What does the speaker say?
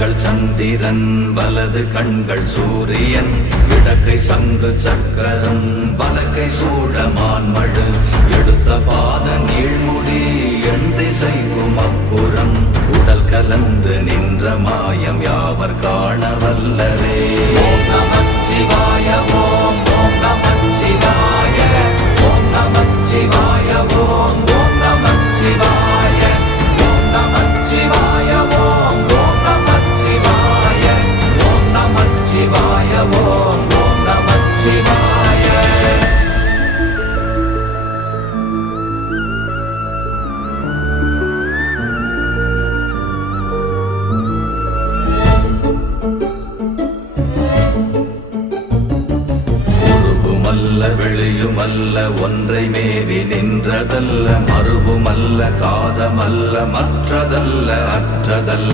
கண்கள் சந்திரன் வலது கண்கள் சூரியன் இடக்கை சங்கு சக்கரம் வலக்கை சூழமான்மழு எடுத்த பாத நீழ்முடி எண் திசைக்கும் அப்புறம் உடல் கலந்து நின்ற மாயம் யாவர் காண வல்லரே. ஓம் நமச்சிவாய ஓம் ஓம் நமச்சிவாய ஓம் நமச்சிவாய ஓம் ஓம் நமச்சிவாய ஓம் நமச்சிவாய ஓம் ஓம் நமச்சிவாய ஓம் நமச்சிவாய ஓம் ஓம் நமச்சிவாய. வெளியுமல்ல ஒன்றை மேவி நின்றதல்ல மறுவுமல்ல காதமல்ல மற்றதல்ல அற்றதல்ல